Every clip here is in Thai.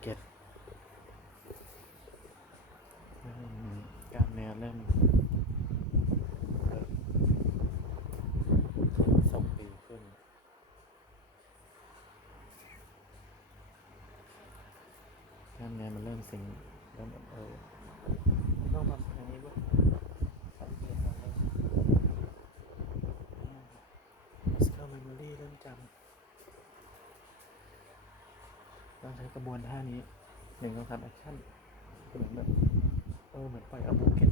เก็ดกล้ามเนื้อเริ่ม กระบวนท่านี้หนึ่งสองสามแอคชั่นเหมือนแบบเออเหมือนปล่อยอาบุเก็ต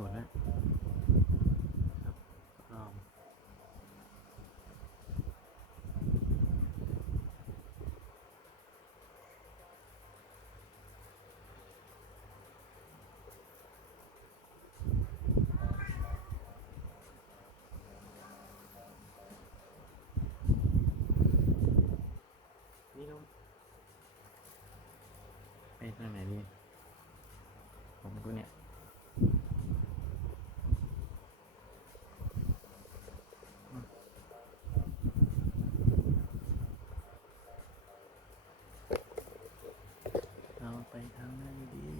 ส่วนแครับนี่ครับไปทางไหนดีผมก็เนี่ย ไปทางไหนดี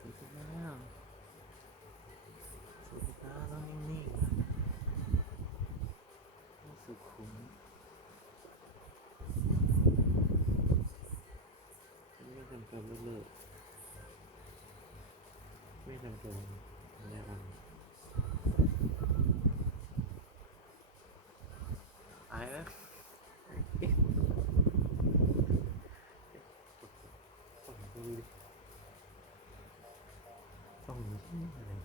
สวยจังแล้วสวยจังแต้องนิ่งๆสุขุมไม่ทำการเลยไม่ทำการ and then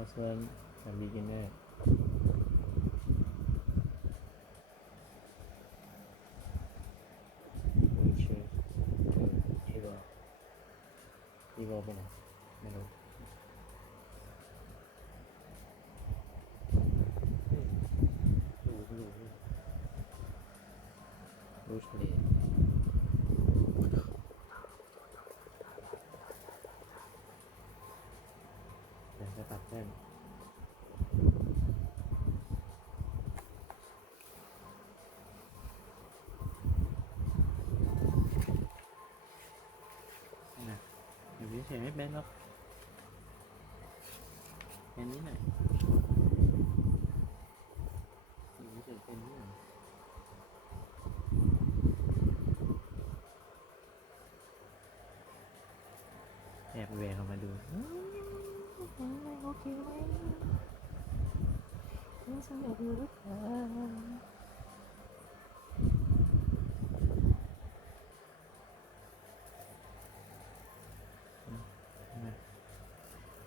Auswahl an Legionär. Nietzsche, Eva, Eva Bonner, Menno. どうして ไม่เป็นหรอกแค่นี้หน่อยเฉยๆเป็นนี่หน่อยแอบแหวกออกมาดู โอเคไหมยังสนุกอยู่หรือเปล่า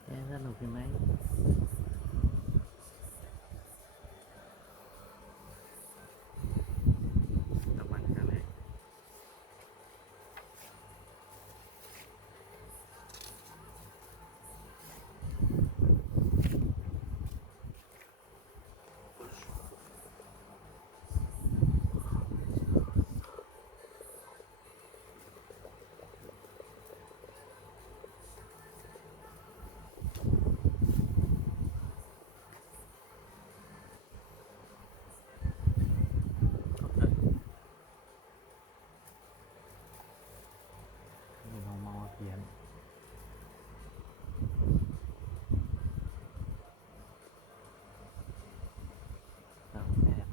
แย่สนุก ใช่ไหมตะวันกันเลย นี่น้องมอเขียนสามแปด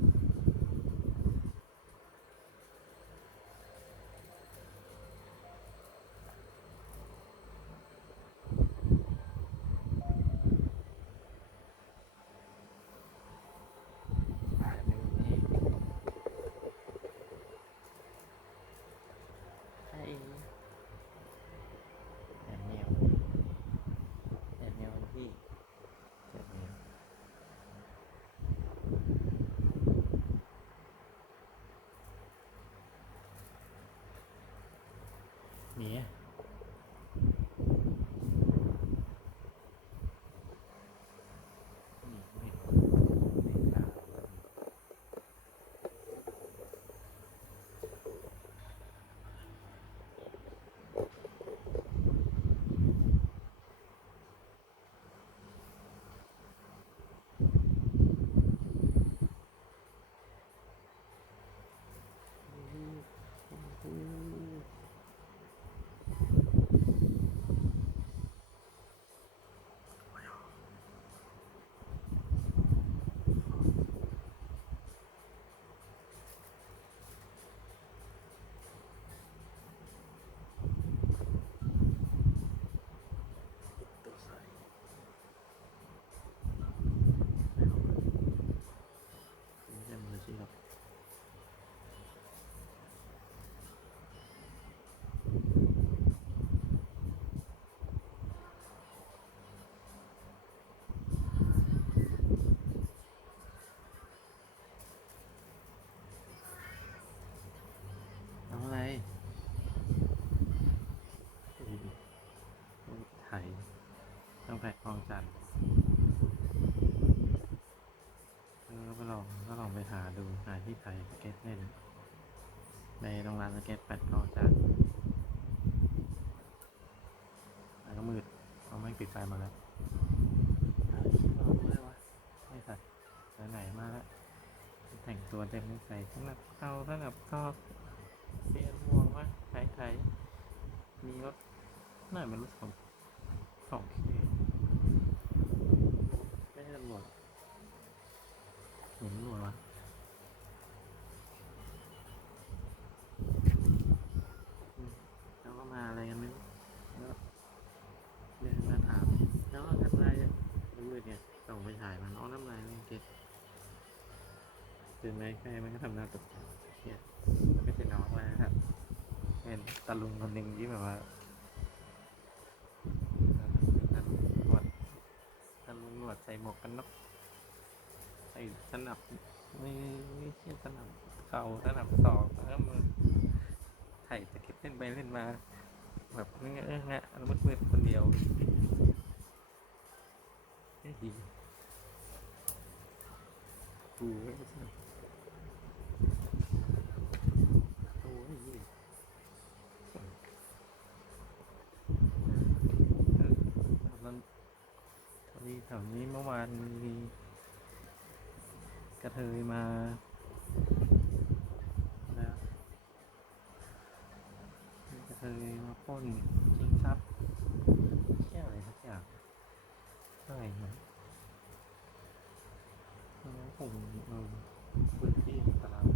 แบบนี้ใช่ แอบแนวแอบแนวพี่แอบแนว หมีอะหมีไม่ไม่กล้าตัวใสไม่เอาไม่ใช่มืออาชีพหรอก ทำอะไรไถ องแผกคลองจันทร์เออก็ลองก็ลองไปหาดูหาที่ไถสเก็ตเล่น ในโรงร้านสเก็ตแปดคลองจันทร์แล้วก็มืดเอาไม่ปิดไฟมาแล้วเฮ้ยลองเลยวะไม่ใส่ไปไหนมาแล้วแต่งตัวเต็มไม่ใส่สำหรับเข้าสำหรับชอบเปลี่ยนหมวกว่าไทยไทยมีรถน่าเป็นรถของสองเคไม่วจเห็นตำรวจวะแล้วก็มาอะไรกันไม่รู้แล้วเดินมาถามแล้วก็ทำอะไรอะมืดเนี่ยส่องไปถ่ายมันเอน้ำลายมันเก็บเดินไหมใครมันก็ทำหน้าตกใจเฮียมันไม่ใช่น้องเลยนะครับเป็นตาลุงคนหนึ่งที่แบบว่าตาลุงหนวดตาลุงหนวดใส่หมวกกันน็อกใส่สนับไม่ไม่ใช่สนับเข่าสนับศอกแล้วมือถ่ายตะเก็บเล่นไปเล่นมา แบบเงี้ยเอองะแล้วมืดๆคนเดียวเฮ้ยดีกูไม่สนับอ้ย เออแถวนั้น แถวนี้แถวนี้เมื่อวานมีกระเทยมาแล้วมีกระเทยมาปล้นชิงทรัพย์แค่อะไรสักอย่างอะไรนะแล้วผมเออพื้นที่ตาราง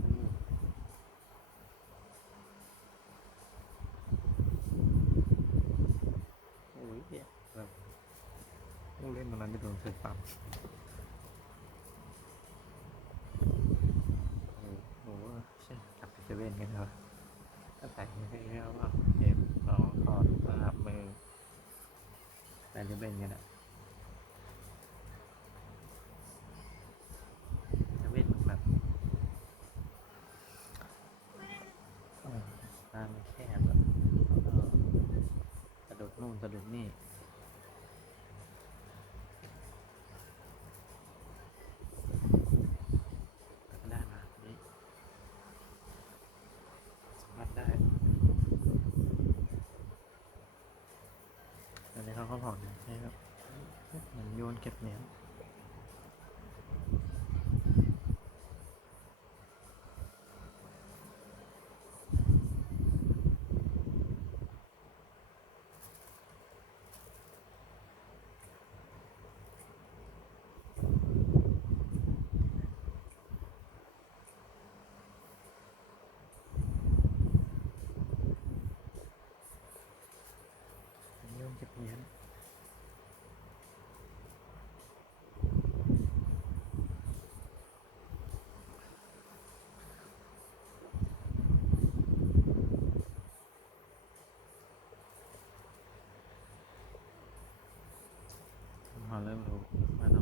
ไม่รู้โอ้ยเนี่ยแบบต้องเล่ นั้นจะโดนเสร็จปั๊บโอ้โหใช่กลับไปเซเว่นกันแล้วก็ใส่ให้แล้วว่าเก็บรองถอดมาหับมือไปเซเว่นกันอะเซเว่นแบบเออทางมันแคบแบบเออสะดุดนู่นสะดุดนี่ ก็ได้มาอันนี้สัมผัสได้อันนี้เขาก็บอกนะให้แบบเหมือน โยนเก็บเหรียญโยนเก็บเหนียวาต้อง